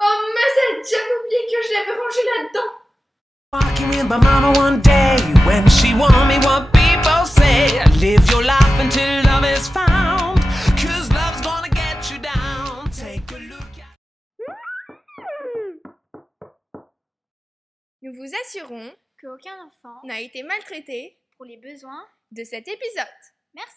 Oh mais j'avais oublié que je l'avais rangé là-dedans. Walking with my mama one day when she warned me what people say. Live your life until love is found, 'cause love's gonna get you down. Take a look at... Nous vous assurons Qu'aucun enfant n'a été maltraité pour les besoins. de cet épisode. Merci.